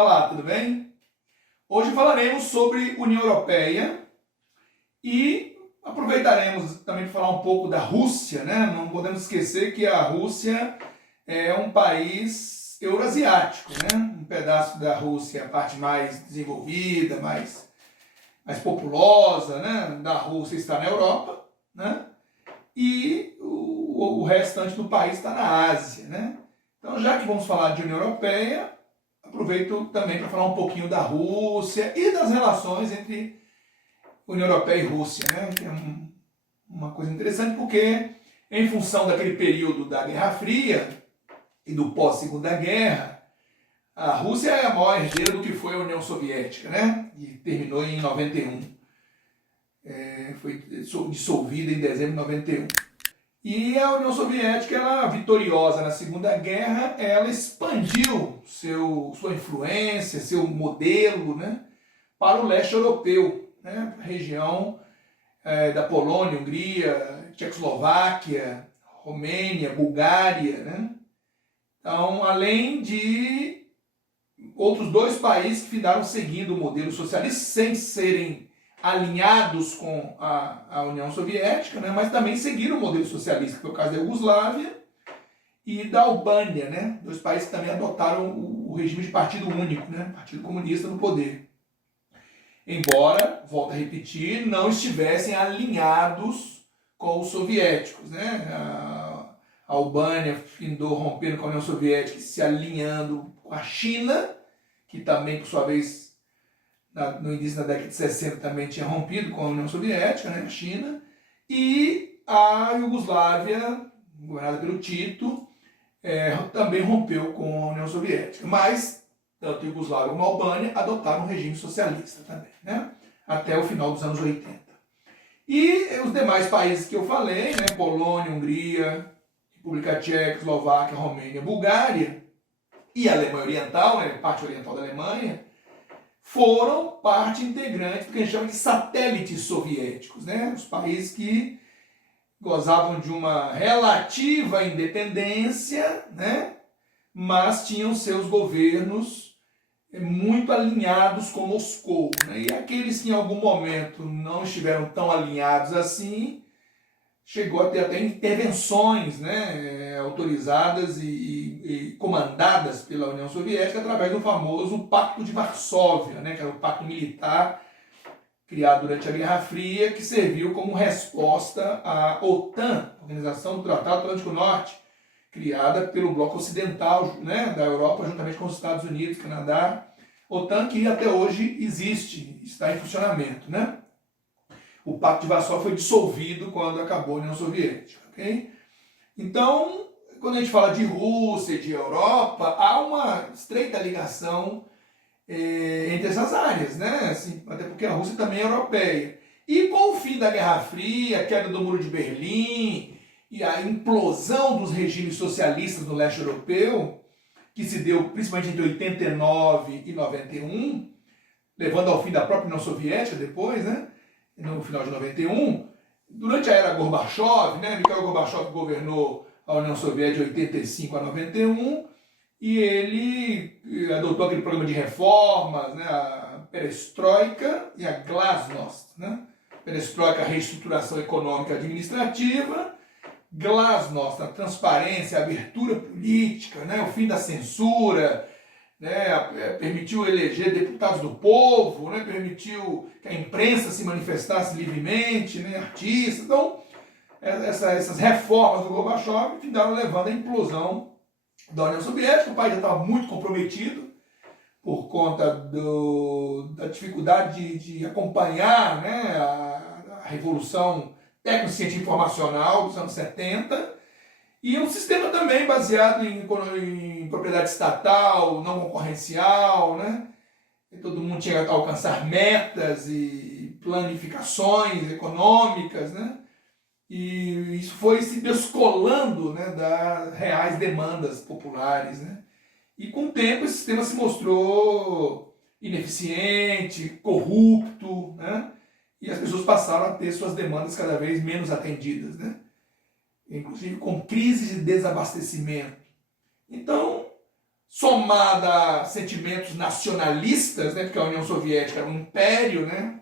Olá, tudo bem? Hoje falaremos sobre União Europeia e aproveitaremos também para falar um pouco da Rússia, né? Não podemos esquecer que a Rússia é um país eurasiático, né? Um pedaço da Rússia, a parte mais desenvolvida, mais populosa, né? Da Rússia está na Europa, né? E o restante do país está na Ásia, né? Então, já que vamos falar de União Europeia, aproveito também para falar um pouquinho da Rússia e das relações entre União Europeia e Rússia, né? Que é uma coisa interessante porque, em função daquele período da Guerra Fria e do pós-Segunda Guerra, a Rússia é a maior herdeira do que foi a União Soviética, né? E terminou em 91. Foi dissolvida em dezembro de 91. E a União Soviética, ela, vitoriosa na Segunda Guerra, ela expandiu sua influência, seu modelo, né, para o leste europeu, né, a região da Polônia, Hungria, Tchecoslováquia, Romênia, Bulgária. Né? Então, além de outros dois países que ficaram seguindo o modelo socialista sem serem alinhados com a União Soviética, né, mas também seguiram o modelo socialista, que foi o caso da Iugoslávia e da Albânia, né, dois países que também adotaram o regime de partido único, né, partido comunista no poder. Embora, volto a repetir, não estivessem alinhados com os soviéticos. Né, a Albânia findou rompendo com a União Soviética e se alinhando com a China, que também, por sua vez, no início da década de 60 também tinha rompido com a União Soviética, né, a China, e a Iugoslávia, governada pelo Tito, também rompeu com a União Soviética. Mas, tanto a Iugoslávia como a Albânia adotaram um regime socialista também, né, até o final dos anos 80. E os demais países que eu falei, né, Polônia, Hungria, República Tcheca, Eslováquia, Romênia, Bulgária e a Alemanha Oriental, né, parte oriental da Alemanha, foram parte integrante do que a gente chama de satélites soviéticos, né? Os países que gozavam de uma relativa independência, né? Mas tinham seus governos muito alinhados com Moscou. Né? E aqueles que em algum momento não estiveram tão alinhados assim, chegou a ter até intervenções, né, autorizadas e comandadas pela União Soviética através do famoso Pacto de Varsóvia, né, que era o pacto militar criado durante a Guerra Fria, que serviu como resposta à OTAN, Organização do Tratado Atlântico Norte, criada pelo bloco ocidental, né, da Europa, juntamente com os Estados Unidos, Canadá, OTAN que até hoje existe, está em funcionamento, né? O Pacto de Varsóvia foi dissolvido quando acabou a União Soviética. Okay? Então, quando a gente fala de Rússia e de Europa, há uma estreita ligação entre essas áreas, né? Assim, até porque a Rússia também é europeia. E com o fim da Guerra Fria, a queda do Muro de Berlim e a implosão dos regimes socialistas no leste europeu, que se deu principalmente entre 89 e 91, levando ao fim da própria União Soviética depois, né? No final de 91, durante a era Gorbachev, né, Mikhail Gorbachev governou a União Soviética de 85 a 91, e ele adotou aquele programa de reformas, né, a Perestroika e a Glasnost. Né? Perestroika, a reestruturação econômica e administrativa, Glasnost, a transparência, a abertura política, né, o fim da censura, né, permitiu eleger deputados do povo, né, permitiu que a imprensa se manifestasse livremente, né, artistas. Então, essas reformas do Gorbachev ficaram levando à implosão da União Soviética. O país já estava muito comprometido por conta da dificuldade de acompanhar, né, a revolução técnico-científica informacional dos anos 70, e um sistema também baseado em propriedade estatal, não concorrencial, né? E todo mundo tinha que alcançar metas e planificações econômicas, né? E isso foi se descolando, né, das reais demandas populares, né? E com o tempo esse sistema se mostrou ineficiente, corrupto, né? E as pessoas passaram a ter suas demandas cada vez menos atendidas, né? Inclusive com crise de desabastecimento. Então, somada a sentimentos nacionalistas, né, porque a União Soviética era um império, né,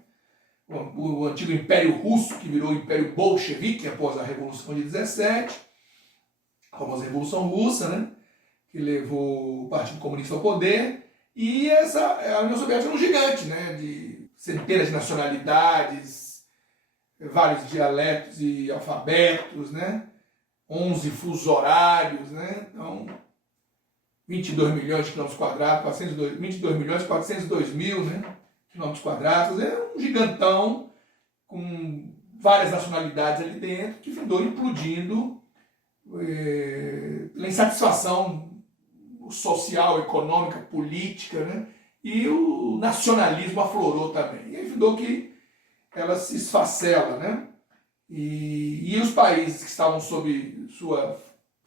o antigo Império Russo, que virou o Império Bolchevique após a Revolução de 17, a famosa Revolução Russa, né, que levou o Partido Comunista ao poder, e a União Soviética era um gigante, né, de centenas de nacionalidades, vários dialetos e alfabetos, né, 11 fusos horários, né, então 22 milhões de quilômetros quadrados, 22 milhões e 402 mil, né, quilômetros quadrados, é um gigantão com várias nacionalidades ali dentro, que findou implodindo pela insatisfação social, econômica, política, né, e o nacionalismo aflorou também. E aí findou que ela se esfacela, né, e os países que estavam sob sua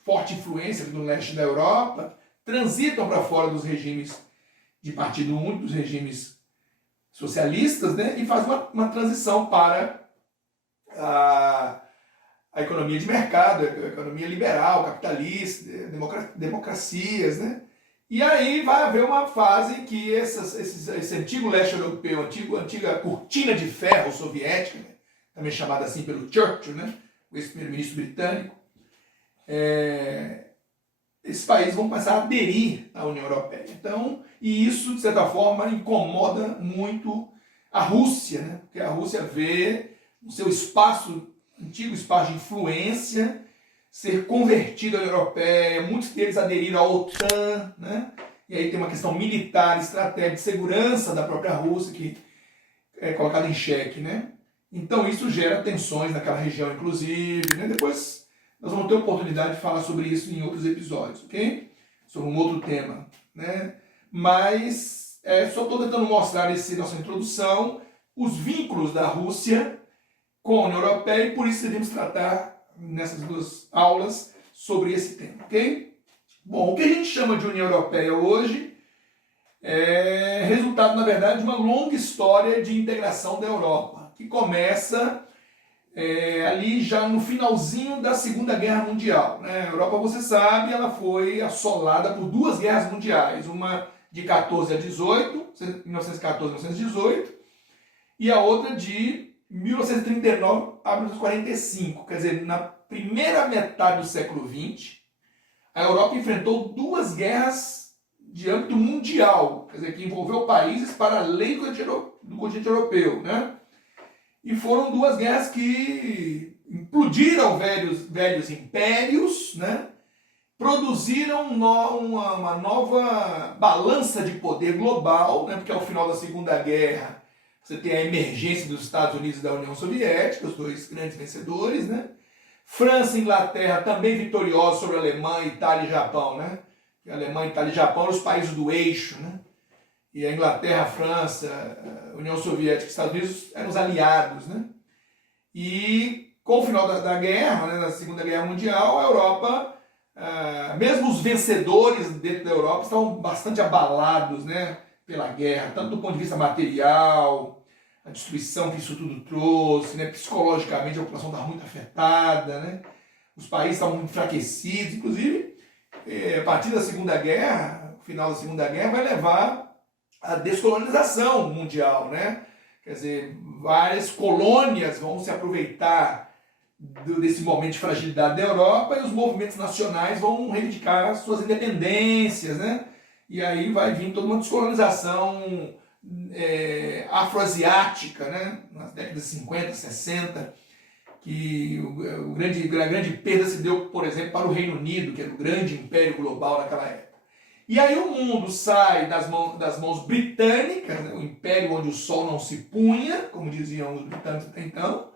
forte influência no leste da Europa transitam para fora dos regimes de partido único, dos regimes socialistas, né, e faz uma transição para a economia de mercado, a economia liberal, capitalista, democracias, né? E aí vai haver uma fase em que esse antigo leste europeu, antiga cortina de ferro soviética, né, também chamada assim pelo Churchill, né, o ex-primeiro-ministro britânico, esses países vão começar a aderir à União Europeia. Então, e isso, de certa forma, incomoda muito a Rússia, né? Porque a Rússia vê o seu antigo espaço de influência, ser convertido à União Europeia, muitos deles aderiram à OTAN, né? E aí tem uma questão militar, estratégica, de segurança da própria Rússia, que é colocada em xeque, né? Então isso gera tensões naquela região, inclusive, né? Depois nós vamos ter oportunidade de falar sobre isso em outros episódios, ok? Sobre um outro tema, né? Mas só estou tentando mostrar nessa introdução os vínculos da Rússia com a União Europeia e por isso devemos tratar nessas duas aulas sobre esse tema, ok? Bom, o que a gente chama de União Europeia hoje é resultado, na verdade, de uma longa história de integração da Europa, que começa ali já no finalzinho da Segunda Guerra Mundial, né? A Europa, você sabe, ela foi assolada por duas guerras mundiais, uma de 14 a 18, 1914 a 1918, e a outra de 1939 a 1945. Quer dizer, na primeira metade do século XX, a Europa enfrentou duas guerras de âmbito mundial, quer dizer, que envolveu países para além do continente europeu, né? E foram duas guerras que implodiram velhos impérios, né? Produziram uma nova balança de poder global, né? Porque ao final da Segunda Guerra você tem a emergência dos Estados Unidos e da União Soviética, os dois grandes vencedores, né? França e Inglaterra também vitoriosos sobre a Alemanha, Itália e Japão, né? A Alemanha, Itália e Japão eram os países do eixo, né? E a Inglaterra, a França, a União Soviética e os Estados Unidos eram os aliados, né? E com o final da guerra, né, da Segunda Guerra Mundial, a Europa, mesmo os vencedores dentro da Europa estavam bastante abalados, né, pela guerra, tanto do ponto de vista material, a destruição que isso tudo trouxe, né, psicologicamente a população estava muito afetada, né? Os países estavam muito enfraquecidos, inclusive a partir da Segunda Guerra, o final da Segunda Guerra vai levar a descolonização mundial, né? Quer dizer, várias colônias vão se aproveitar desse momento de fragilidade da Europa e os movimentos nacionais vão reivindicar suas independências, né? E aí vai vir toda uma descolonização afroasiática, né? Nas décadas de 50, 60, que a grande perda se deu, por exemplo, para o Reino Unido, que era o grande império global naquela época. E aí o mundo sai das mãos britânicas, né, o império onde o sol não se punha, como diziam os britânicos até então,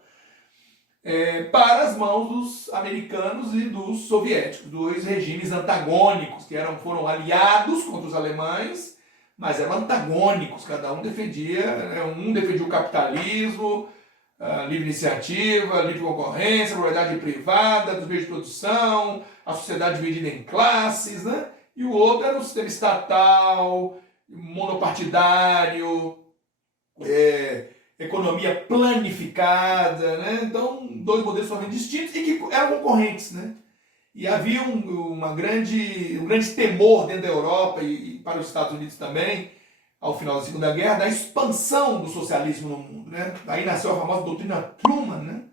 para as mãos dos americanos e dos soviéticos, dois regimes antagônicos, que foram aliados contra os alemães, mas eram antagônicos, cada um defendia, um defendia o capitalismo, a livre iniciativa, a livre concorrência, a propriedade privada, dos meios de produção, a sociedade dividida em classes, né? E o outro era um sistema estatal, monopartidário, economia planificada, né? Então, dois modelos totalmente distintos e que eram concorrentes, né? E havia um grande temor dentro da Europa e para os Estados Unidos também, ao final da Segunda Guerra, da expansão do socialismo no mundo. Né? Daí nasceu a famosa doutrina Truman, né?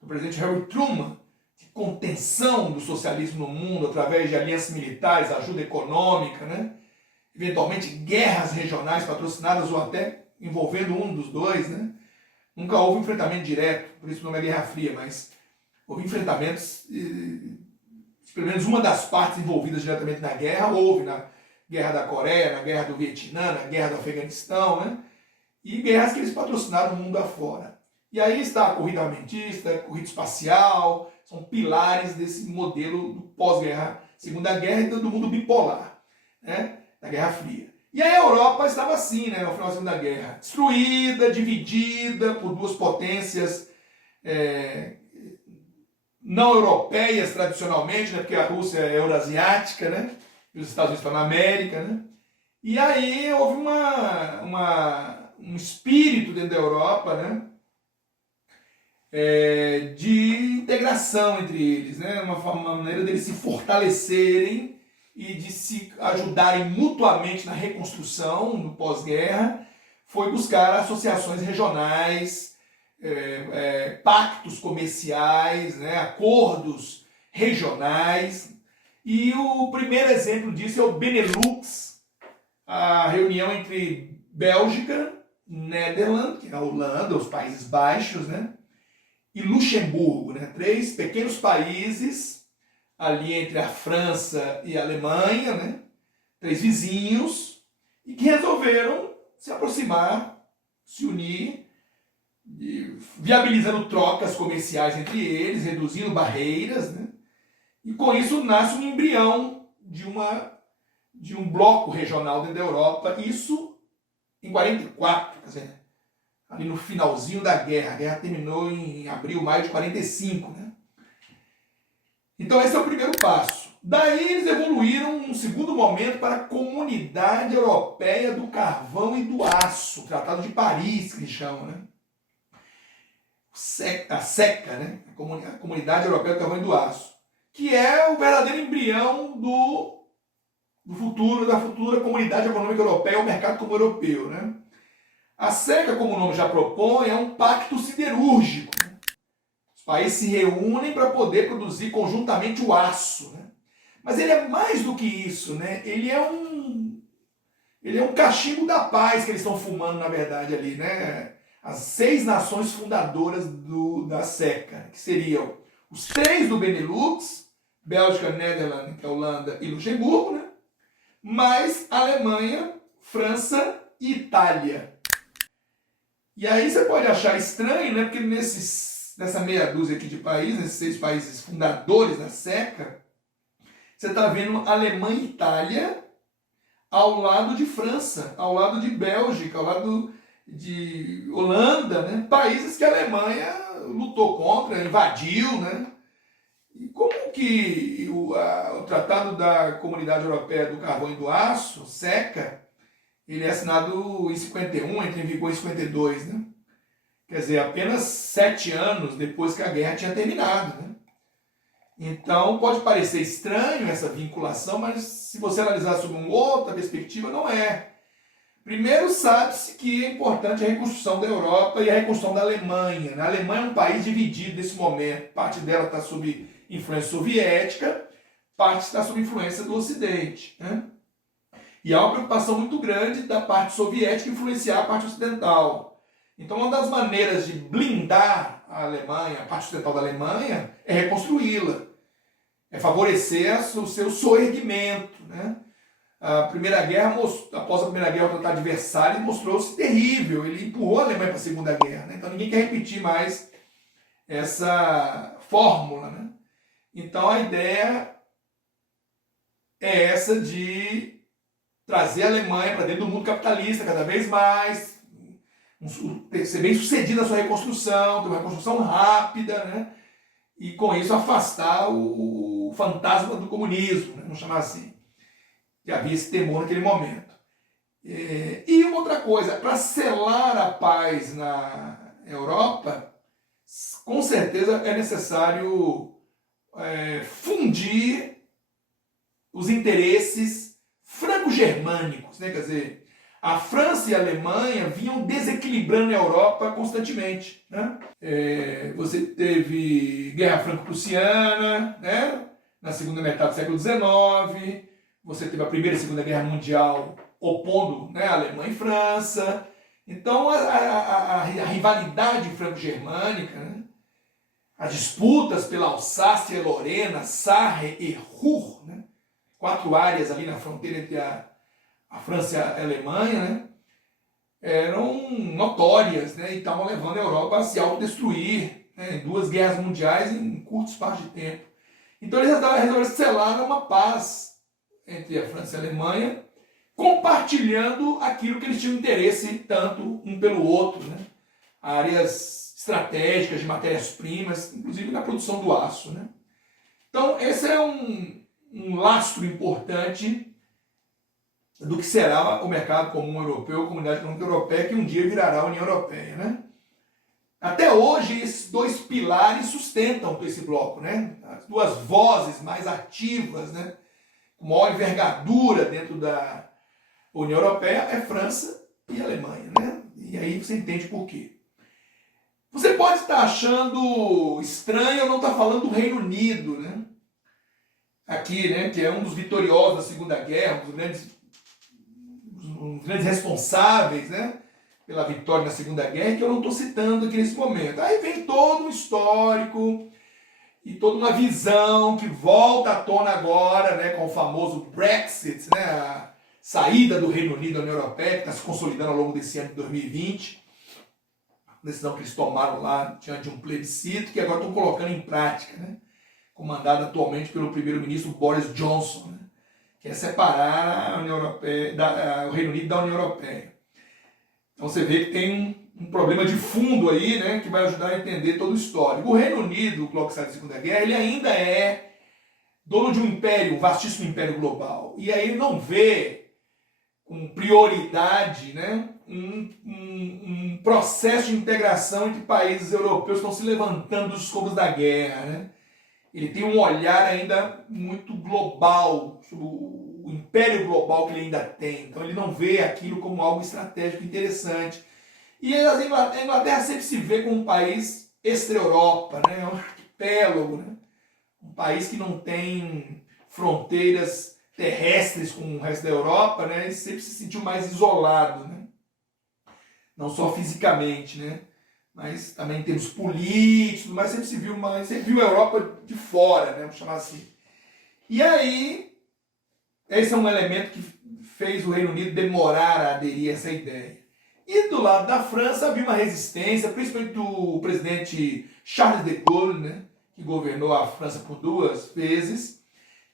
Do presidente Harry Truman, de contenção do socialismo no mundo através de alianças militares, ajuda econômica, né? Eventualmente guerras regionais patrocinadas ou até envolvendo um dos dois. Né? Nunca houve enfrentamento direto, por isso não é Guerra Fria, mas houve enfrentamentos, pelo menos uma das partes envolvidas diretamente na guerra, houve na Guerra da Coreia, na Guerra do Vietnã, na Guerra do Afeganistão, né? E guerras que eles patrocinaram o mundo afora. E aí está a corrida armamentista, a corrida espacial, são pilares desse modelo do pós-guerra, Segunda Guerra e do mundo bipolar, né? Da Guerra Fria. E a Europa estava assim, né, no final da Segunda Guerra, destruída, dividida por duas potências não europeias tradicionalmente, né, porque a Rússia é eurasiática, né, e os Estados Unidos estão na América, né, e aí houve um espírito dentro da Europa, né, de integração entre eles, né, uma maneira deles se fortalecerem e de se ajudarem mutuamente na reconstrução no pós-guerra, foi buscar associações regionais, pactos comerciais, né, acordos regionais. E o primeiro exemplo disso é o Benelux, a reunião entre Bélgica, Nederland, que é a Holanda, os Países Baixos, né, e Luxemburgo, né, 3 pequenos países ali entre a França e a Alemanha, né, 3 vizinhos, e que resolveram se aproximar, se unir, viabilizando trocas comerciais entre eles, reduzindo barreiras, né? E com isso nasce um embrião de um bloco regional dentro da Europa, isso em 44, quer dizer, ali no finalzinho da guerra. A guerra terminou em abril, maio de 45, né? Então esse é o primeiro passo. Daí eles evoluíram num segundo momento para a Comunidade Europeia do Carvão e do Aço, o Tratado de Paris, que eles chamam, né? A SECA, né? A Comunidade Europeia do Carvão e do Aço, que é o verdadeiro embrião do futuro, da futura Comunidade Econômica Europeia, o mercado comum europeu, né? A SECA, como o nome já propõe, é um pacto siderúrgico. Né? Os países se reúnem para poder produzir conjuntamente o aço, né? Mas ele é mais do que isso, né? Ele é um cachimbo da paz que eles estão fumando, na verdade, ali, né? As 6 nações fundadoras da SECA, que seriam os 3 do Benelux, Bélgica, Nederland, Holanda e Luxemburgo, né? Mais Alemanha, França e Itália. E aí você pode achar estranho, né? Porque nessa meia dúzia aqui de países, esses 6 países fundadores da SECA, você está vendo Alemanha e Itália ao lado de França, ao lado de Bélgica, ao lado de Holanda, né? Países que a Alemanha lutou contra, invadiu, né? E como que o Tratado da Comunidade Europeia do Carvão e do Aço, SECA, ele é assinado em 51, entra em vigor em 52, né? Quer dizer, apenas 7 anos depois que a guerra tinha terminado, né? Então pode parecer estranho essa vinculação, mas se você analisar sob uma outra perspectiva, não é. Primeiro, sabe-se que é importante a reconstrução da Europa e a reconstrução da Alemanha. A Alemanha é um país dividido nesse momento. Parte dela está sob influência soviética, parte está sob influência do Ocidente, né? E há uma preocupação muito grande da parte soviética influenciar a parte ocidental. Então, uma das maneiras de blindar a Alemanha, a parte ocidental da Alemanha, é reconstruí-la. É favorecer o seu soerguimento, né? A Primeira Guerra, após a Primeira Guerra, o Tratado de Versalhes mostrou-se terrível. Ele empurrou a Alemanha para a Segunda Guerra, né? Então ninguém quer repetir mais essa fórmula, né? Então a ideia é essa de trazer a Alemanha para dentro do mundo capitalista cada vez mais, ser bem sucedida na sua reconstrução, ter uma reconstrução rápida, né? E com isso afastar o fantasma do comunismo, né? Vamos chamar assim. Já havia esse temor naquele momento. E outra coisa, para selar a paz na Europa, com certeza é necessário fundir os interesses franco-germânicos, né? Quer dizer, a França e a Alemanha vinham desequilibrando a Europa constantemente, né? Você teve Guerra Franco-Prussiana, né? Na segunda metade do século XIX, você teve a Primeira e Segunda Guerra Mundial opondo, né, a Alemanha e França. Então a rivalidade franco-germânica, né? As disputas pela Alsácia e Lorena, Sarre e Ruhr, né? 4 áreas ali na fronteira entre a França e a Alemanha, né? Eram notórias, né? E estavam levando a Europa a se autodestruir, né? Em 2 guerras mundiais em curto espaço de tempo. Então eles resolveram selar uma paz entre a França e a Alemanha, compartilhando aquilo que eles tinham interesse tanto um pelo outro, né? Áreas estratégicas de matérias-primas, inclusive na produção do aço, né? Então esse é um lastro importante do que será o mercado comum europeu, a comunidade econômica europeia, que um dia virará a União Europeia, né? Até hoje, esses 2 pilares sustentam esse bloco, né? As 2 vozes mais ativas, né? Com maior envergadura dentro da União Europeia é França e Alemanha, né? E aí você entende por quê. Você pode estar achando estranho eu não estar falando do Reino Unido, né? Aqui, né? Que é um dos vitoriosos da Segunda Guerra, um dos grandes responsáveis, né? Pela vitória na Segunda Guerra, que eu não estou citando aqui nesse momento. Aí vem todo um histórico e toda uma visão que volta à tona agora, né, com o famoso Brexit, né, a saída do Reino Unido da União Europeia, que está se consolidando ao longo desse ano de 2020. Decisão que eles tomaram lá diante de um plebiscito, que agora estão colocando em prática, né, comandado atualmente pelo primeiro-ministro Boris Johnson, né, que é separar a União Europeia, o Reino Unido da União Europeia. Então você vê que tem um problema de fundo aí, né, que vai ajudar a entender todo o histórico. O Reino Unido, logo que sai da Segunda Guerra, ele ainda é dono de um império, um vastíssimo império global. E aí ele não vê com prioridade, né, um processo de integração entre países europeus que estão se levantando dos escombros da guerra, né? Ele tem um olhar ainda muito global sobre o império global que ele ainda tem. Então ele não vê aquilo como algo estratégico interessante. E a Inglaterra sempre se vê como um país extra-Europa, né? Um arquipélago, né? Um país que não tem fronteiras terrestres com o resto da Europa, né? Ele sempre se sentiu mais isolado, né? Não só fisicamente, né? Mas também em termos políticos, mas sempre se viu mais, sempre viu a Europa de fora, né? Vamos chamar assim. E aí, esse é um elemento que fez o Reino Unido demorar a aderir a essa ideia. E do lado da França havia uma resistência, principalmente do presidente Charles de Gaulle, né? Que governou a França por 2 vezes,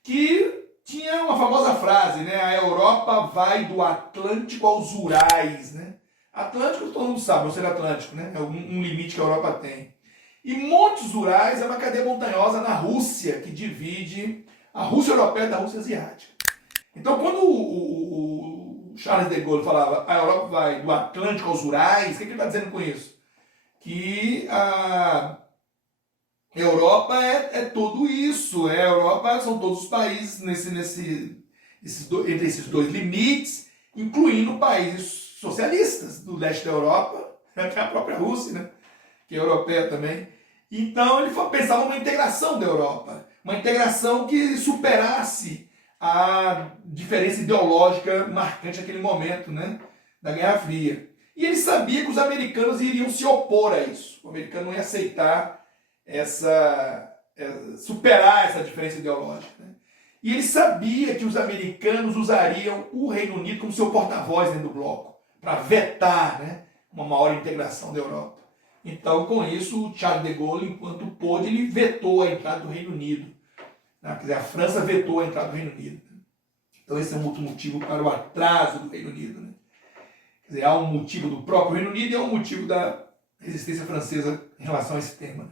que tinha uma famosa frase, né? A Europa vai do Atlântico aos Urais, né? Atlântico, todo mundo sabe, o Oceano Atlântico, né? É um limite que a Europa tem. E Montes Urais é uma cadeia montanhosa na Rússia, que divide a Rússia europeia da Rússia asiática. Então, quando o Charles de Gaulle falava a Europa vai do Atlântico aos Urais, o que ele está dizendo com isso? Que a Europa é tudo isso. A Europa são todos os países entre esses 2 limites, incluindo países socialistas do leste da Europa, até a própria Rússia, né, que é europeia também. Então ele pensava numa integração da Europa, uma integração que superasse a diferença ideológica marcante naquele momento, né, da Guerra Fria. E ele sabia que os americanos iriam se opor a isso. O americano não ia aceitar superar essa diferença ideológica, né? E ele sabia que os americanos usariam o Reino Unido como seu porta-voz dentro do bloco, para vetar, né, uma maior integração da Europa. Então, com isso, o Charles de Gaulle, enquanto pôde, ele vetou a entrada do Reino Unido. Né? Quer dizer, a França vetou a entrada do Reino Unido. Então, esse é um outro motivo para o atraso do Reino Unido. Né? Quer dizer, há um motivo do próprio Reino Unido e há um motivo da resistência francesa em relação a esse tema. Né?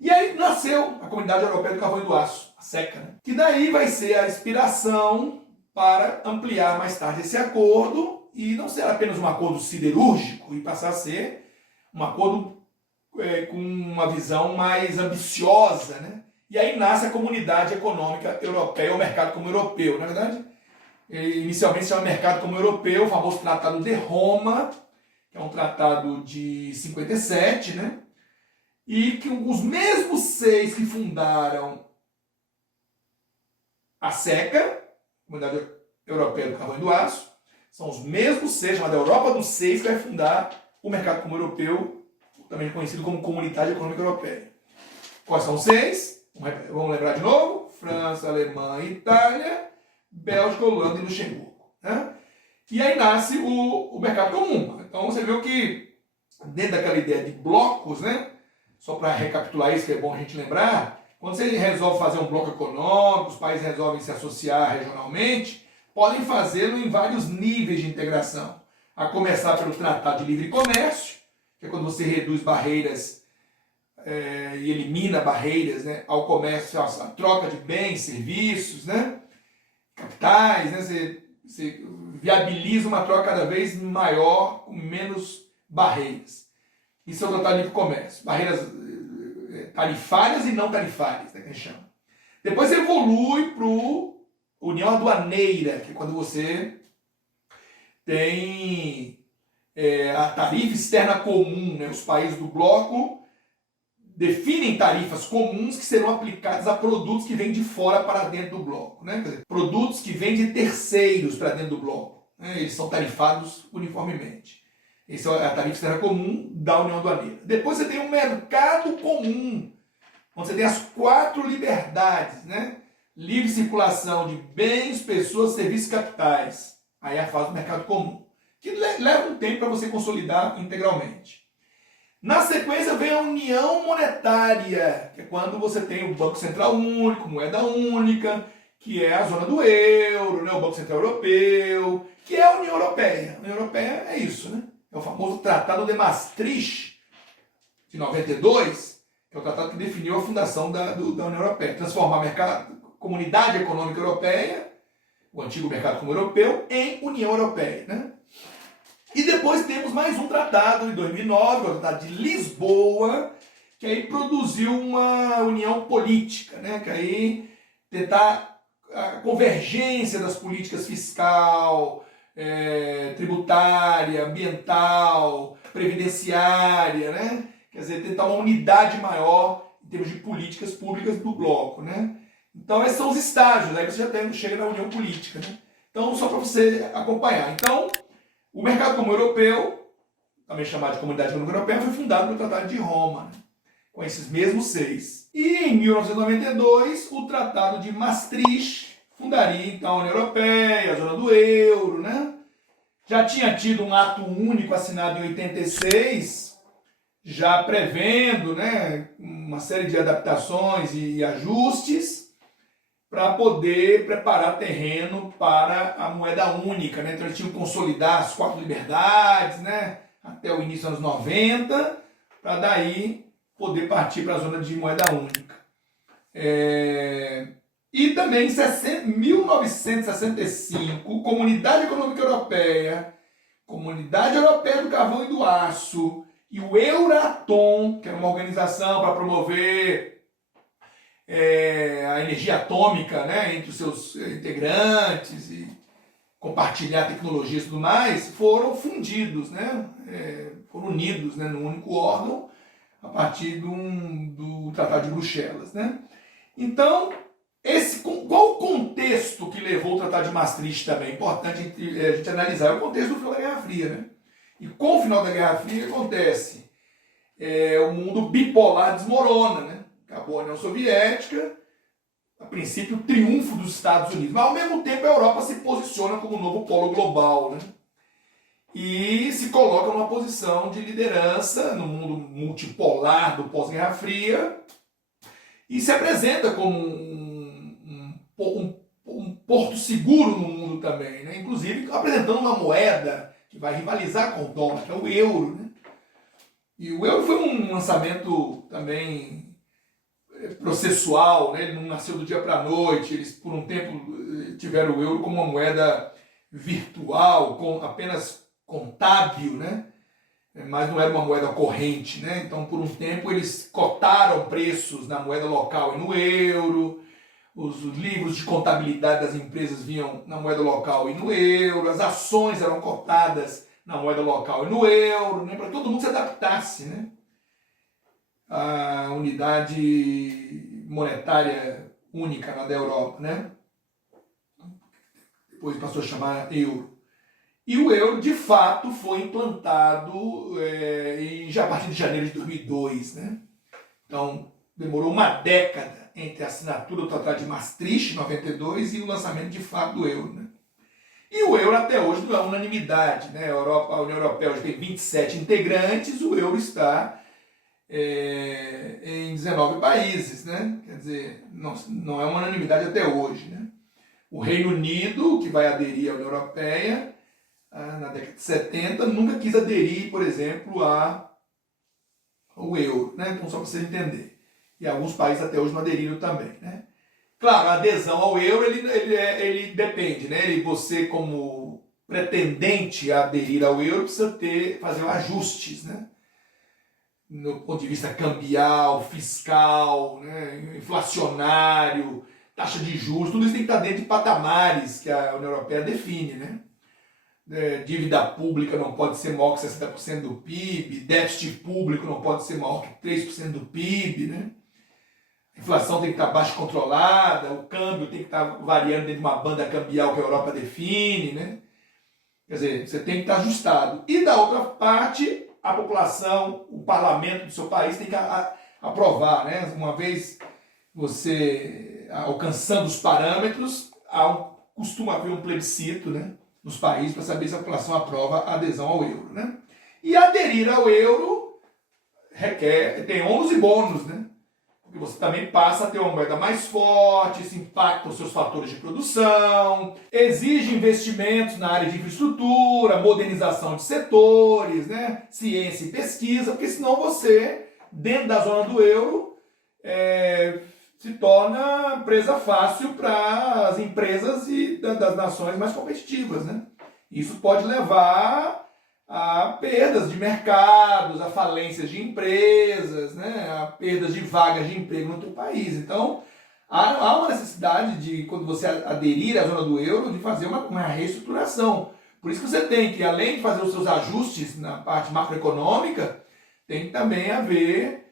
E aí nasceu a Comunidade Europeia do Carvão e do Aço, a CECA, né? Que daí vai ser a inspiração para ampliar mais tarde esse acordo e não ser apenas um acordo siderúrgico e passar a ser um acordo com uma visão mais ambiciosa, né? E aí nasce a Comunidade Econômica Europeia, ou Mercado Comum Europeu. Na verdade, inicialmente se chama Mercado Comum Europeu, o famoso Tratado de Roma, que é um tratado de 57, né? E que os mesmos 6 que fundaram a SECA, Comunidade Europeia do Carvão e do Aço, são os mesmos 6, chamada Europa dos 6, que vai fundar o Mercado Comum Europeu, também conhecido como Comunidade Econômica Europeia. Quais são os 6? Vamos lembrar de novo? França, Alemanha, Itália, Bélgica, Holanda e Luxemburgo. Né? E aí nasce o mercado comum. Então você viu que dentro daquela ideia de blocos, né? Só para recapitular isso, que é bom a gente lembrar, quando você resolve fazer um bloco econômico, os países resolvem se associar regionalmente, podem fazê-lo em vários níveis de integração. A começar pelo Tratado de Livre Comércio, que é quando você reduz barreiras e elimina barreiras, né, ao comércio, a troca de bens, serviços, né, capitais, né, você viabiliza uma troca cada vez maior, com menos barreiras. Isso é o Tratado de Livre Comércio. Barreiras tarifárias e não tarifárias, né, que a gente chama. Depois você evolui para a União Aduaneira, que é quando você tem a tarifa externa comum, né, os países do bloco definem tarifas comuns que serão aplicadas a produtos que vêm de fora para dentro do bloco. Né? Quer dizer, produtos que vêm de terceiros para dentro do bloco. Né? Eles são tarifados uniformemente. Essa é a tarifa externa comum da União Aduaneira. Depois você tem um mercado comum, onde você tem as 4 liberdades. Né? Livre circulação de bens, pessoas, serviços e capitais. Aí é a fase do mercado comum, que leva um tempo para você consolidar integralmente. Na sequência vem a União Monetária, que é quando você tem o Banco Central Único, moeda única, que é a zona do euro, né, o Banco Central Europeu, que é a União Europeia. A União Europeia é isso, né? É o famoso Tratado de Maastricht, de 92, que é o tratado que definiu a fundação da União Europeia. Transformar a Comunidade Econômica Europeia, o antigo Mercado Comum Europeu, em União Europeia, né? E depois temos mais um tratado, em 2009, o Tratado de Lisboa, que aí produziu uma união política, né? Que aí tentar a convergência das políticas fiscal, tributária, ambiental, previdenciária, né? Quer dizer, tentar uma unidade maior em termos de políticas públicas do bloco, né? Então esses são os estágios, aí você já chega na união política, né? Então só para você acompanhar. Então, o Mercado Comum Europeu, também chamado de Comunidade Econômica Europeia, foi fundado no Tratado de Roma, né? Com esses mesmos 6. E em 1992, o Tratado de Maastricht fundaria então a União Europeia, a zona do euro, né? Já tinha tido um ato único assinado em 86, já prevendo, né, uma série de adaptações e ajustes para poder preparar terreno para a moeda única, né? Então eles tinham que consolidar as 4 liberdades, né? Até o início dos anos 90, para daí poder partir para a zona de moeda única. E também em 1965, Comunidade Econômica Europeia, Comunidade Europeia do Carvão e do Aço e o Euratom, que era uma organização para promover a energia atômica, né, entre os seus integrantes e compartilhar tecnologias e tudo mais, foram fundidos, né, foram unidos, né, num único órgão a partir do Tratado de Bruxelas. Né? Então, qual o contexto que levou o Tratado de Maastricht também? É importante a gente analisar. É o contexto do final da Guerra Fria. Né? E com o final da Guerra Fria, o que acontece? O mundo bipolar desmorona, né? Acabou a União Soviética, a princípio o triunfo dos Estados Unidos, mas ao mesmo tempo a Europa se posiciona como novo polo global, né? E se coloca numa posição de liderança no mundo multipolar do pós-Guerra Fria e se apresenta como um porto seguro no mundo também, né? Inclusive apresentando uma moeda que vai rivalizar com o dólar, que é o euro, né? E o euro foi um lançamento também processual, né? Ele não nasceu do dia para a noite, eles por um tempo tiveram o euro como uma moeda virtual, apenas contábil, né? mas não era uma moeda corrente, né? Então, por um tempo, eles cotaram preços na moeda local e no euro, os livros de contabilidade das empresas vinham na moeda local e no euro, as ações eram cotadas na moeda local e no euro, né? Para todo mundo se adaptasse, né? A unidade monetária única da Europa, né? Depois passou a chamar euro. E o euro, de fato, foi implantado já a partir de janeiro de 2002, né? Então, demorou uma década entre a assinatura do Tratado de Maastricht, em 92, e o lançamento de fato do euro, né? E o euro até hoje não é unanimidade, né? A União Europeia hoje tem 27 integrantes, o euro está em 19 países, né? Quer dizer, não é uma unanimidade até hoje, né? O Reino Unido, que vai aderir à União Europeia na década de 70, nunca quis aderir, por exemplo, ao euro, né? Então, só para você entender. E alguns países até hoje não aderiram também, né? Claro, a adesão ao euro, ele depende, né? Você, como pretendente a aderir ao euro, precisa fazer ajustes, né? No ponto de vista cambial, fiscal, né? Inflacionário, taxa de juros, tudo isso tem que estar dentro de patamares que a União Europeia define, né? Dívida pública não pode ser maior que 60% do PIB, déficit público não pode ser maior que 3% do PIB, né? A inflação tem que estar baixa controlada, o câmbio tem que estar variando dentro de uma banda cambial que a Europa define, né? Quer dizer, você tem que estar ajustado. E da outra parte, a população, o parlamento do seu país tem que aprovar, né? Uma vez você alcançando os parâmetros, costuma haver um plebiscito, né, nos países para saber se a população aprova a adesão ao euro, né? E aderir ao euro tem ônus e bônus, né? Porque você também passa a ter uma moeda mais forte, isso impacta os seus fatores de produção, exige investimentos na área de infraestrutura, modernização de setores, né? Ciência e pesquisa, porque senão você, dentro da zona do euro, se torna presa fácil para as empresas e das nações mais competitivas, né? Isso pode levar a perdas de mercados, a falências de empresas, né? A perdas de vagas de emprego no outro país. Então, há uma necessidade de, quando você aderir à zona do euro, de fazer uma reestruturação. Por isso que você tem que, além de fazer os seus ajustes na parte macroeconômica, tem que também haver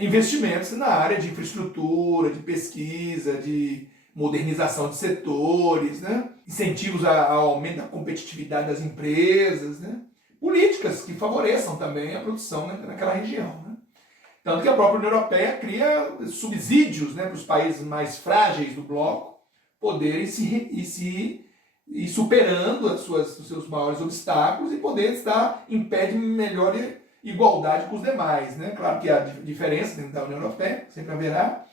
investimentos na área de infraestrutura, de pesquisa, de modernização de setores, né? Incentivos ao aumento da competitividade das empresas, né? Políticas que favoreçam também a produção, né, naquela região, né? Tanto que a própria União Europeia cria subsídios, né, para os países mais frágeis do bloco poderem ir superando os seus maiores obstáculos e poder estar em pé de melhor igualdade com os demais, né? Claro que há diferenças dentro da União Europeia, sempre haverá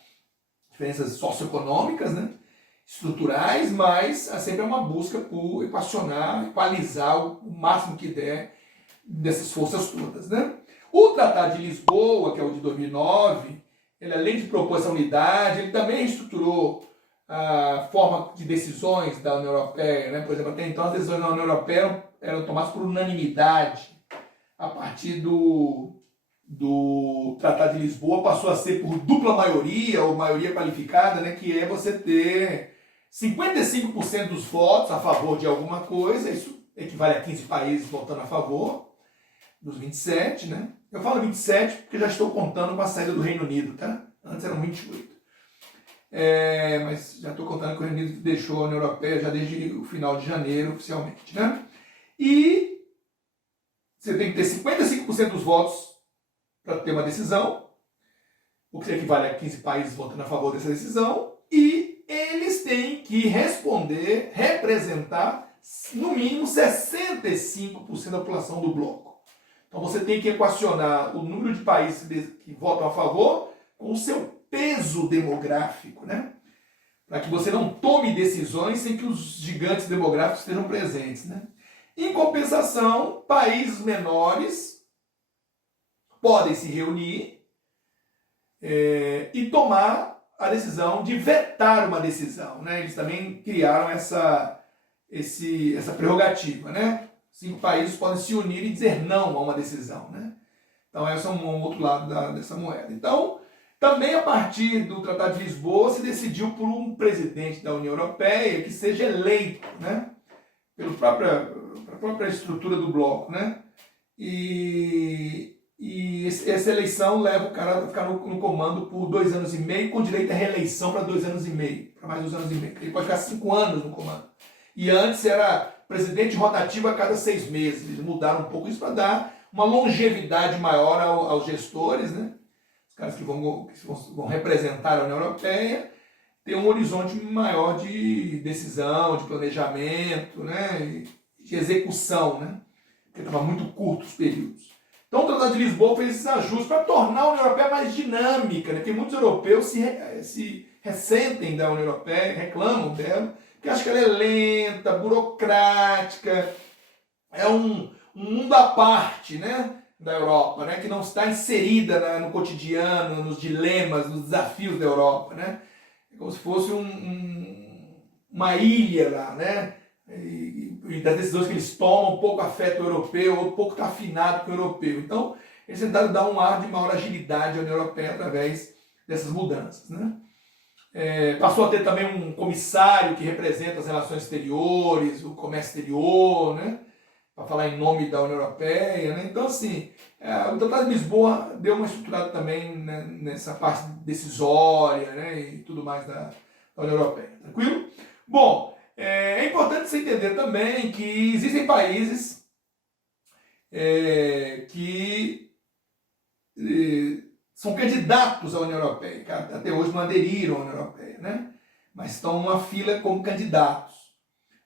diferenças socioeconômicas, né? Estruturais, mas sempre é uma busca por equacionar, equalizar o máximo que der dessas forças todas, né? O Tratado de Lisboa, que é o de 2009, ele, além de propor essa unidade, ele também estruturou a forma de decisões da União Europeia, né? Por exemplo, até então as decisões da União Europeia eram tomadas por unanimidade. A partir do Tratado de Lisboa passou a ser por dupla maioria ou maioria qualificada, né, que é você ter 55% dos votos a favor de alguma coisa, isso equivale a 15 países votando a favor, dos 27, né? Eu falo 27 porque já estou contando com a saída do Reino Unido, tá? Antes eram 28. Mas já estou contando que o Reino Unido deixou a União Europeia já desde o final de janeiro, oficialmente, né? E você tem que ter 55% dos votos para ter uma decisão, o que equivale a 15 países votando a favor dessa decisão, e eles têm que representar no mínimo 65% da população do bloco. Então você tem que equacionar o número de países que votam a favor com o seu peso demográfico, né? Para que você não tome decisões sem que os gigantes demográficos estejam presentes, né? Em compensação, países menores podem se reunir e tomar a decisão de vetar uma decisão, né? Eles também criaram essa prerrogativa, né? 5 países podem se unir e dizer não a uma decisão, né? Então, esse é um outro lado dessa moeda. Então, também a partir do Tratado de Lisboa se decidiu por um presidente da União Europeia que seja eleito, né? Pela própria estrutura do bloco, né? E essa eleição leva o cara a ficar no comando por 2 anos e meio, com direito à reeleição para 2 anos e meio, para mais 2 anos e meio. Ele pode ficar 5 anos no comando. E antes era presidente rotativo a cada 6 meses. Eles mudaram um pouco isso para dar uma longevidade maior aos gestores, né? Os caras que vão representar a União Europeia, ter um horizonte maior de decisão, de planejamento, né? De execução, né? Porque estava muito curto os períodos. Então o Tratado de Lisboa fez esses ajustes para tornar a União Europeia mais dinâmica, né? Porque muitos europeus se ressentem da União Europeia, reclamam dela, porque acham que ela é lenta, burocrática, é um mundo à parte, né, da Europa, né, que não está inserida no cotidiano, nos dilemas, nos desafios da Europa, né? É como se fosse uma ilha lá, né? E das decisões que eles tomam, pouco afeta o europeu, ou pouco está afinado com o europeu. Então, eles tentaram dar um ar de maior agilidade à União Europeia através dessas mudanças, né? Passou a ter também um comissário que representa as relações exteriores, o comércio exterior, né? Para falar em nome da União Europeia, né? Então, assim, o Tratado de Lisboa deu uma estruturada também, né, nessa parte decisória, né, e tudo mais da União Europeia. Tranquilo? Bom, é importante você entender também que existem países que são candidatos à União Europeia, que até hoje não aderiram à União Europeia, né? Mas estão numa fila como candidatos.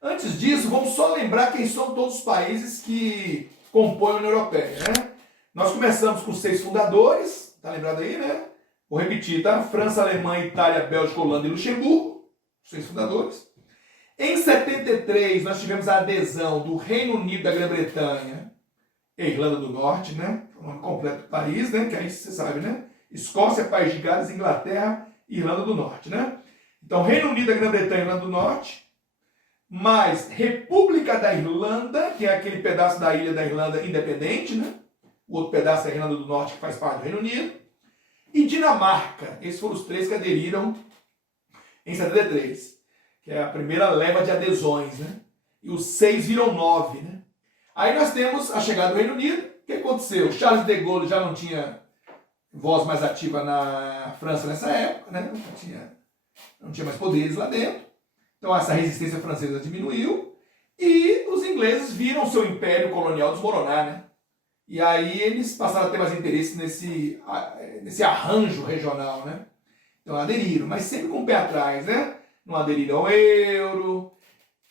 Antes disso, vamos só lembrar quem são todos os países que compõem a União Europeia, né? Nós começamos com 6 fundadores, tá lembrado aí, né? Vou repetir, tá? França, Alemanha, Itália, Bélgica, Holanda e Luxemburgo, 6 fundadores. Em 73, nós tivemos a adesão do Reino Unido, da Grã-Bretanha e Irlanda do Norte, né? O nome completo do país, né? Que aí você sabe, né? Escócia, País de Gales, Inglaterra e Irlanda do Norte, né? Então, Reino Unido, da Grã-Bretanha e Irlanda do Norte, mais República da Irlanda, que é aquele pedaço da ilha da Irlanda independente, né? O outro pedaço da Irlanda do Norte, que faz parte do Reino Unido, e Dinamarca. Esses foram os 3 que aderiram em 73, que é a primeira leva de adesões, né? E os 6 viram 9, né? Aí nós temos a chegada do Reino Unido. O que aconteceu? Charles de Gaulle já não tinha voz mais ativa na França nessa época, né? Não tinha mais poderes lá dentro. Então essa resistência francesa diminuiu e os ingleses viram seu império colonial desmoronar, né? E aí eles passaram a ter mais interesse nesse arranjo regional, né? Então aderiram, mas sempre com o pé atrás, né? Não aderiram ao euro,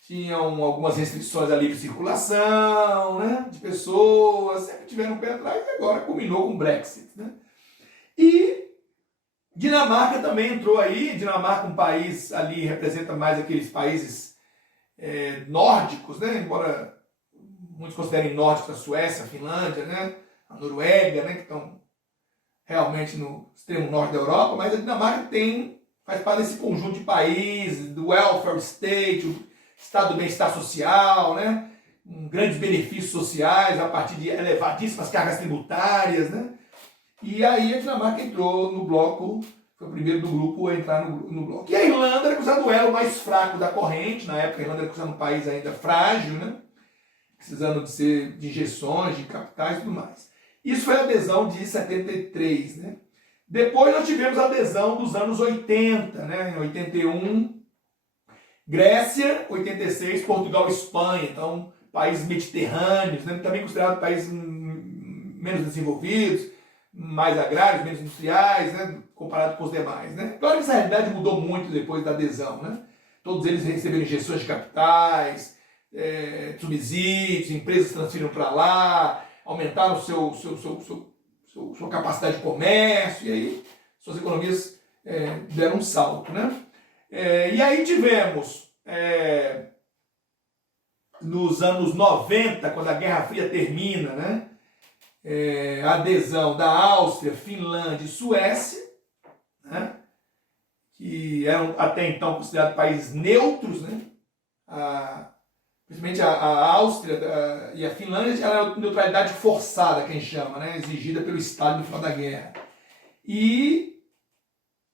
tinham algumas restrições à livre circulação, né? De pessoas, sempre tiveram o pé atrás e agora culminou com o Brexit, né? E Dinamarca também entrou aí. Dinamarca, um país ali, representa mais aqueles países nórdicos, né? Embora muitos considerem nórdicos a Suécia, a Finlândia, né? A Noruega, né? Que estão realmente no extremo norte da Europa, mas a Dinamarca faz parte desse conjunto de países, do welfare state, o estado do bem-estar social, né? Grandes benefícios sociais a partir de elevadíssimas cargas tributárias, né? E aí a Dinamarca entrou no bloco, foi o primeiro do grupo a entrar no bloco. E a Irlanda era considerada o elo mais fraco da corrente. Na época a Irlanda era considerada um país ainda frágil, né? Precisando de injeções, de capitais e tudo mais. Isso foi a adesão de 73, né? Depois nós tivemos a adesão dos anos 80, né? Em 81, Grécia, 86, Portugal e Espanha. Então, países mediterrâneos, né? Também considerados países menos desenvolvidos, mais agrários, menos industriais, né, comparado com os demais, né? Claro que essa realidade mudou muito depois da adesão, né? Todos eles receberam injeções de capitais, subsídios, empresas transferiram para lá, aumentaram sua capacidade de comércio, e aí suas economias deram um salto, né? E aí tivemos, nos anos 90, quando a Guerra Fria termina, né? A adesão da Áustria, Finlândia e Suécia, né, que eram até então considerados países neutros, né, principalmente a Áustria e a Finlândia, ela é neutralidade forçada, que a gente chama, né? Exigida pelo Estado no final da guerra. E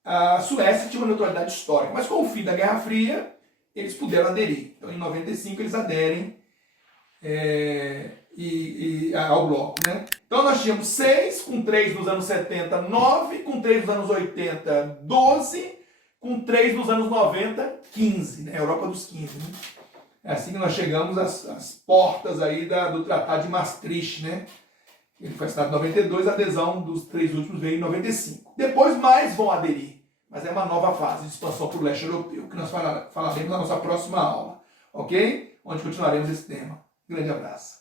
a Suécia tinha uma neutralidade histórica, mas com o fim da Guerra Fria, eles puderam aderir. Então, em 95, eles aderem ao bloco, né? Então, nós tínhamos 6, com 3 nos anos 70, 9, com 3 nos anos 80, 12, com 3 nos anos 90, 15, né? Europa dos 15, né? É assim que nós chegamos às portas aí do Tratado de Maastricht, né? Ele foi assinado em 92, a adesão dos 3 últimos veio em 95. Depois mais vão aderir, mas é uma nova fase de expansão para o leste europeu, que nós falaremos na nossa próxima aula, ok? Onde continuaremos esse tema. Grande abraço.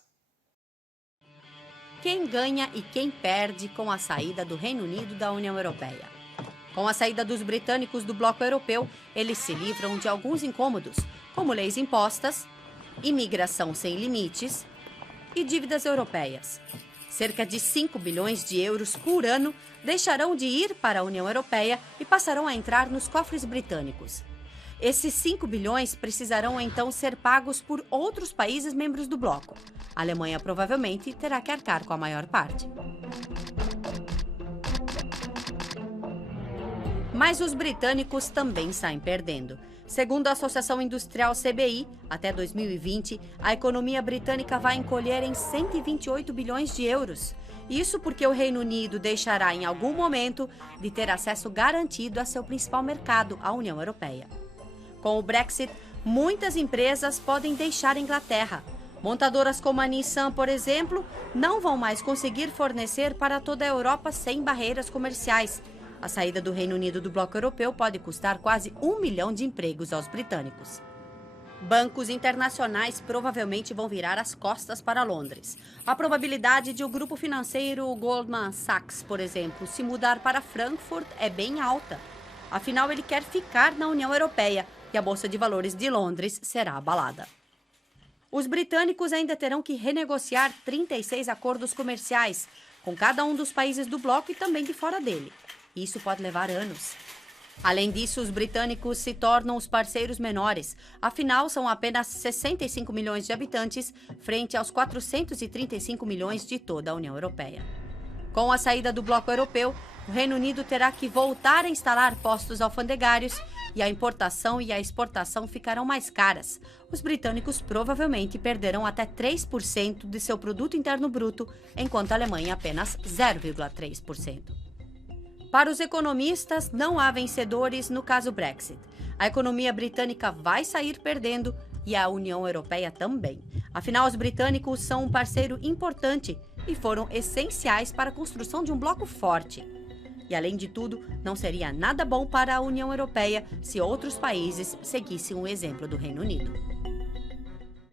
Quem ganha e quem perde com a saída do Reino Unido da União Europeia? Com a saída dos britânicos do bloco europeu, eles se livram de alguns incômodos, como leis impostas, imigração sem limites e dívidas europeias. Cerca de 5 bilhões de euros por ano deixarão de ir para a União Europeia e passarão a entrar nos cofres britânicos. Esses 5 bilhões precisarão então ser pagos por outros países membros do bloco. A Alemanha provavelmente terá que arcar com a maior parte. Mas os britânicos também saem perdendo. Segundo a Associação Industrial CBI, até 2020, a economia britânica vai encolher em 128 bilhões de euros. Isso porque o Reino Unido deixará em algum momento de ter acesso garantido a seu principal mercado, a União Europeia. Com o Brexit, muitas empresas podem deixar a Inglaterra. Montadoras como a Nissan, por exemplo, não vão mais conseguir fornecer para toda a Europa sem barreiras comerciais. A saída do Reino Unido do bloco europeu pode custar quase 1 milhão de empregos aos britânicos. Bancos internacionais provavelmente vão virar as costas para Londres. A probabilidade de o grupo financeiro Goldman Sachs, por exemplo, se mudar para Frankfurt é bem alta. Afinal, ele quer ficar na União Europeia e a Bolsa de Valores de Londres será abalada. Os britânicos ainda terão que renegociar 36 acordos comerciais com cada um dos países do bloco e também de fora dele. Isso pode levar anos. Além disso, os britânicos se tornam os parceiros menores. Afinal, são apenas 65 milhões de habitantes frente aos 435 milhões de toda a União Europeia. Com a saída do bloco europeu, o Reino Unido terá que voltar a instalar postos alfandegários e a importação e a exportação ficarão mais caras. Os britânicos provavelmente perderão até 3% de seu produto interno bruto, enquanto a Alemanha apenas 0,3%. Para os economistas, não há vencedores no caso Brexit. A economia britânica vai sair perdendo e a União Europeia também. Afinal, os britânicos são um parceiro importante e foram essenciais para a construção de um bloco forte. E, além de tudo, não seria nada bom para a União Europeia se outros países seguissem o exemplo do Reino Unido.